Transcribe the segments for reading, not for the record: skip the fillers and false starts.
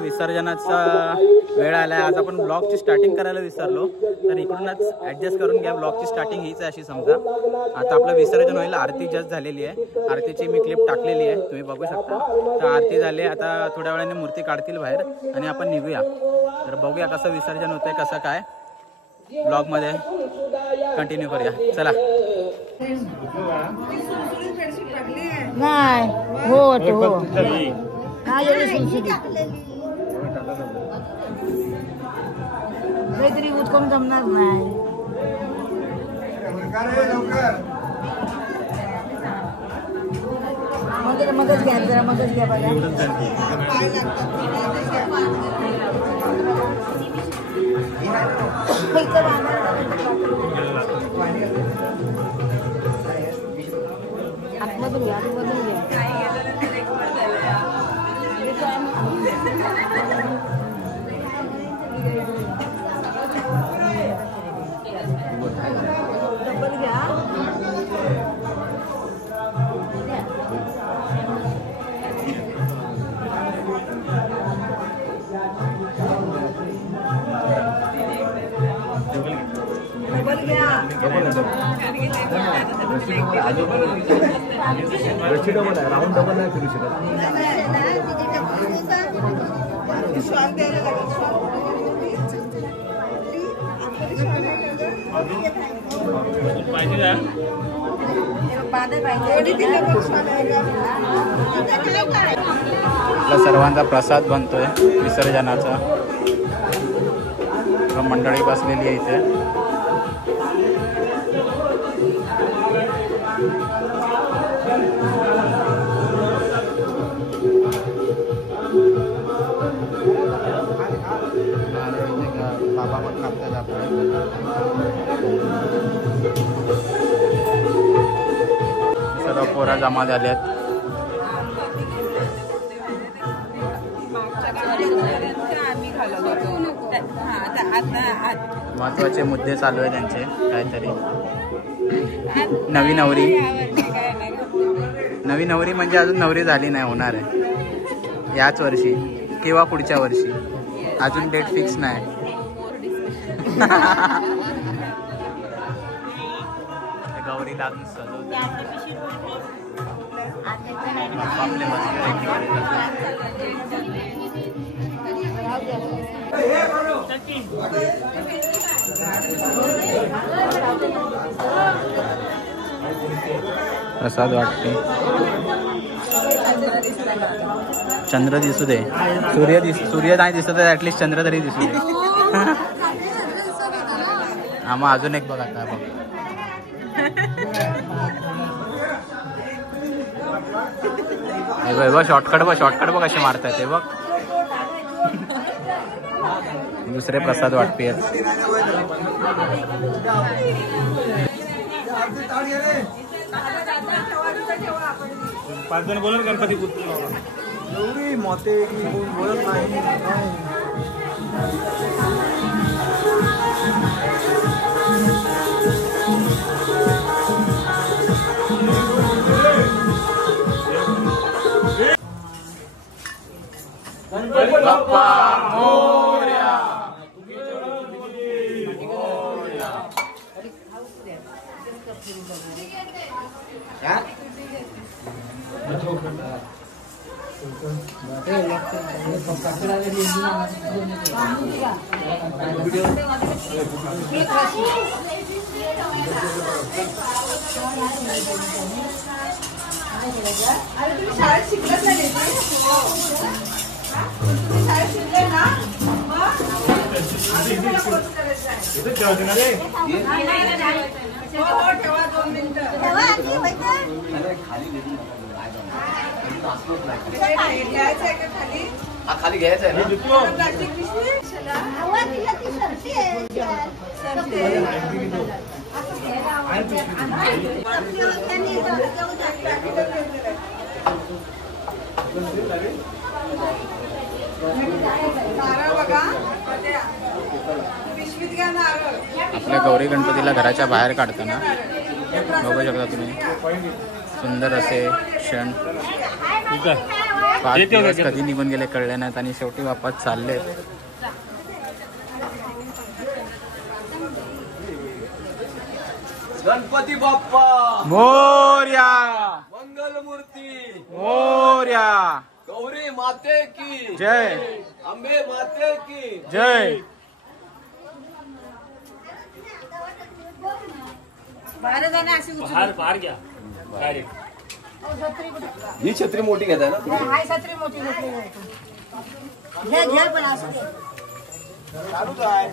विसर्जनाचा वेळ आलाय. आज आपण ब्लॉगची स्टार्टिंग करायला विसरलो, तर इकडूनच ऍडजस्ट करून घ्या. ब्लॉगची स्टार्टिंग हीच आहे अशी समजा. आता आपलं विसर्जन व्हायला आरती जस्ट झालेली आहे. आरतीची मी क्लिप टाकलेली आहे, तुम्ही बघू शकता. तर आरती झाली, आता थोड्या वेळाने मूर्ती काढतील बाहेर आणि आपण निघूया. तर बघूया कसं विसर्जन होतंय, कसं काय ब्लॉगमध्ये कंटिन्यू करूया. चला. नाही हो तो काहीतरी उत्तम जमणार नाही. मगच घ्या जरा, मगच घ्या बघा. आतमधून घ्या, आतमधून घ्या. राऊंड डबल नाही करू शकत. आपला सर्वांचा प्रसाद बनतोय विसर्जनाचा. मंडळी बसलेली आहे इथे. बाबा पण कापतात आपण. सर्व पोरा जमा झाल्यात. महत्वाचे मुद्दे चालू आहे त्यांचे काहीतरी. नवी नवरी म्हणजे अजून नवरी झाली नाही, होणार आहे याच वर्षी किंवा पुढच्या वर्षी. अजून डेट फिक्स नाही. गौरीला अजून सजवते. प्रसाद वाटते. चंद्र दिसू दे. सूर्य नाही दिसत आहे, ऍटलीस्ट चंद्र तरी दिसू दे. हा मग अजून एक बघ आता बघ. बघ शॉर्टकट बघ कसे मारतात ते बघ. दुसरे प्रसाद वाटते. पाच जण बोलत गणपती एवढी मते की कोण बोलत नाही. बाप्पा मोरया. शाळेत शिकलत नाही. इथेच ठेवायचे ना रे. खाली घ्यायचं आहे ना. आपल्या गौरी गणपतीला घराच्या बाहेर काढताना बघू शकता तुम्ही सुंदर असे क्षण. 5 दिवस कधी निघून गेले कळले नाहीत आणि शेवटी वापस चालले. गणपती बाप्पा मोरया, मंगलमूर्ती मोरया, गौरी माते की जय, अंबे माते की जय. बाहेर घ्या डायरेक्ट. ही छत्री मोठी घेताय ना तुम्ही. हाय छत्री मोठी घेतली घ्या घ्या पण असं घे. चालूच आहे.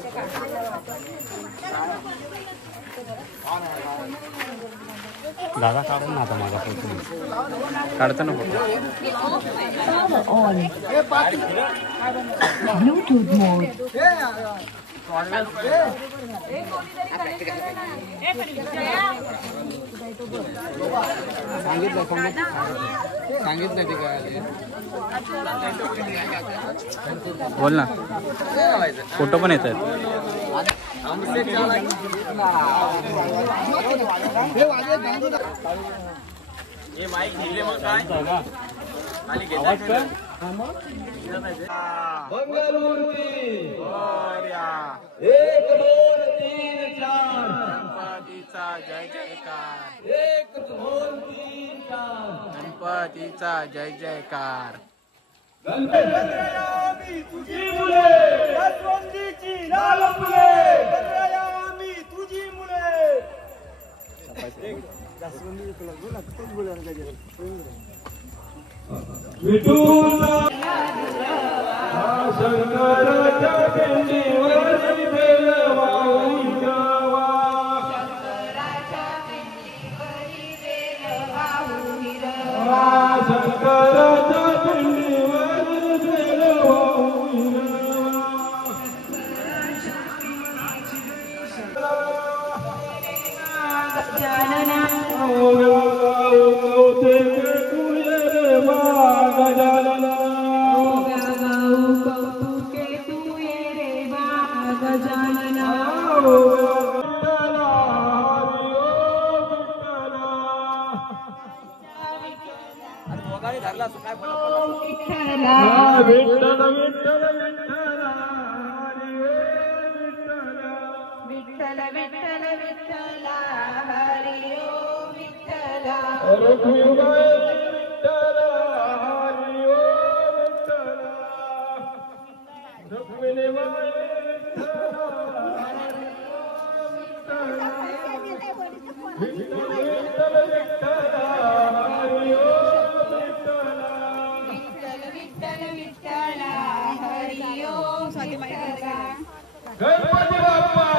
दादा काढून ना आता माझा फोटो. काढतो ना फोटो. ब्लूटूथ मोड. सांगितलं ते काय बोल ना. फोटो पण येत आहेत. मंगलमूर्ती मोरया, 1 2 3 4 गणपतीचा जय जयकार, 1 2 3 4 गणपतीचा जय जयकार. गणपती तुझी मुले यशवंतीची लाल फुले. गणपती तुझी मुले. विठूला शंकराच्या पिंडीवर बेलवाई जावा. शंकराच्या पिंडीवर बेलवाई गणपती बाप्पा.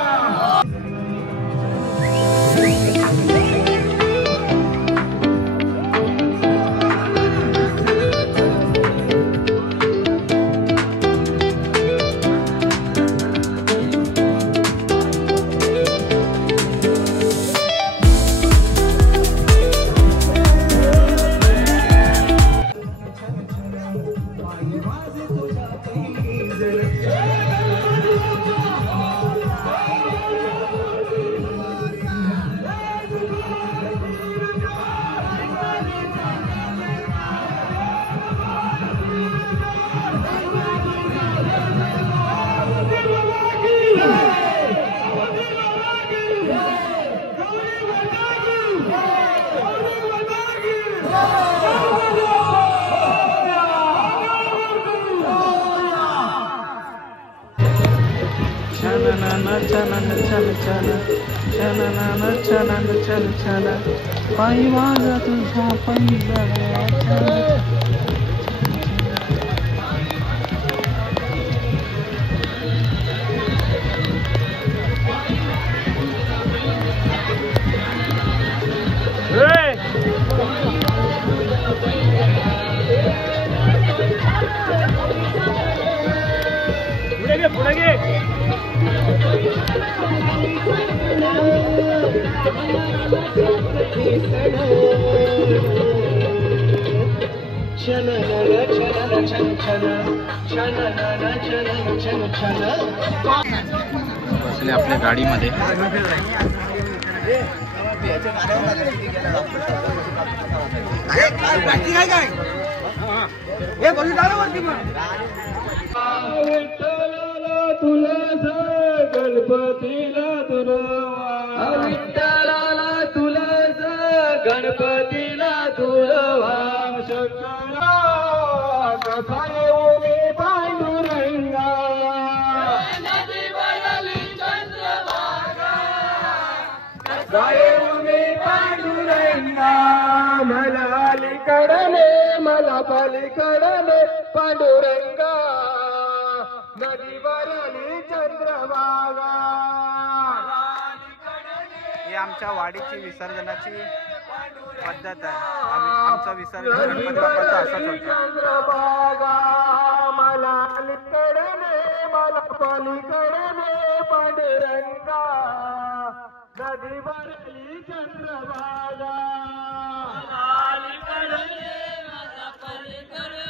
चल पायी वाजा तुझा पहिला. बसले आपल्या गाडीमध्ये. गणपतीला तुळस गणपतीला तुळवा शंकरा कथा येऊ मी पांडुरंगा नदी वळली चंद्रभागा कथा येऊ मी पांडुरंगा मला अलीकडले मला पलीकडले पांडुरंगा नदी वळली चंद्रभागा. ही आमच्या वाडीची विसर्जनाची पद्धत आहे. आमचा विसर्जन गणपती बाप्पाचा असाच होता. मला अलीकडे मला पलीकडे पांडुरंगा नदी वरली चंद्रभागा अलीकडे मला पलीकडे.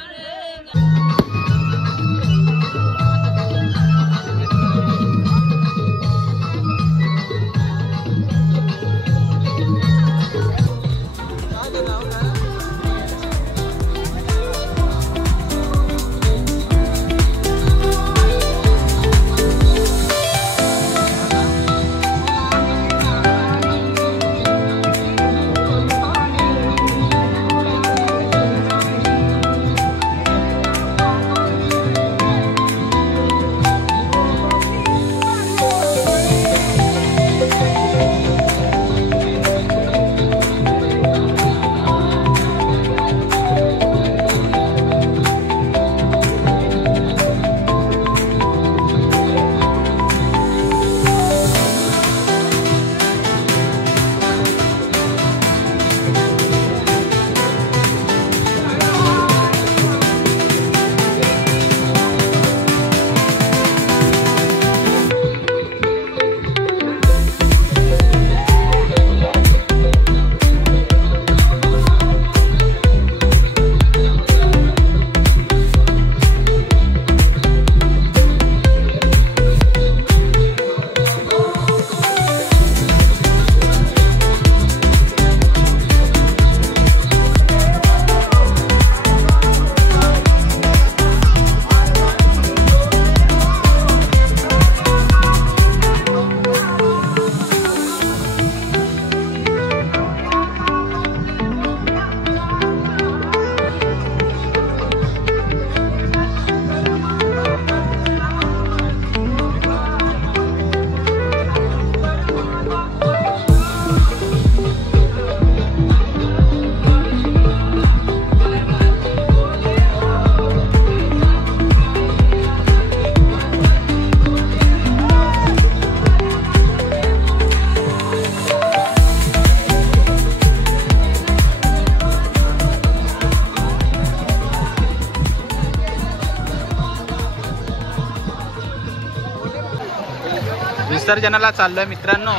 विसर्जनाला चाललोय मित्रांनो.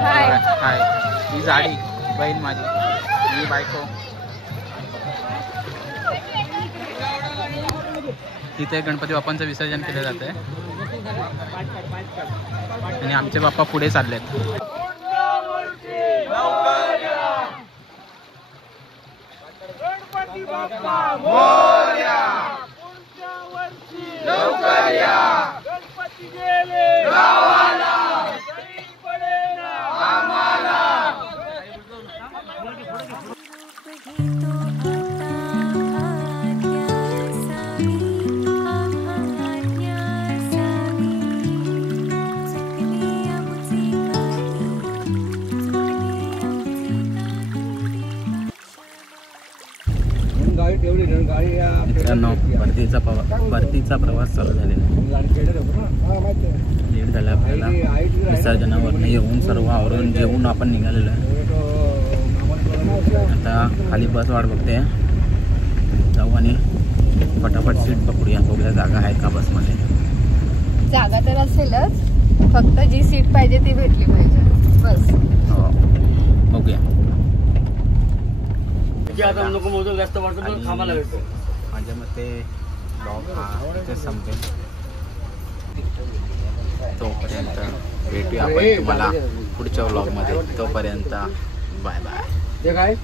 हाय ही जाडी बहीण माझी, ही बायको. इथे गणपती बाप्पांचं विसर्जन केलं जातंय आणि आमचे बाप्पा पुढे चाललेत. गणपती बाप्पा मोरया, पुढच्या वर्षी लवकर या. गणपती गेले गावाला, काही पडेना आम्हाला. मित्रांनो परतीचा प्रवास चालू झालेला आहे. लेट झाला आपल्याला. विसर्जनावरनं येऊन सर्व आवरून जेवून आपण निघालेलो आहे. आता खाली बस वाट बघते, जाऊ आणि फटाफट सीट पकडूया. बघूया जागा आहे का बसमध्ये. जागा तर असेलच, फक्त जी सीट पाहिजे ती भेटली पाहिजे बस. हो बघूया. आता नको मोजून जास्त वाटतं पण थांबायला भेटतो. माझ्या मते ब्लॉग हा इथेच संपेल. तोपर्यंत भेटूया आपण तुम्हाला पुढच्या व्लॉगमध्ये. तोपर्यंत बाय बाय. ते काय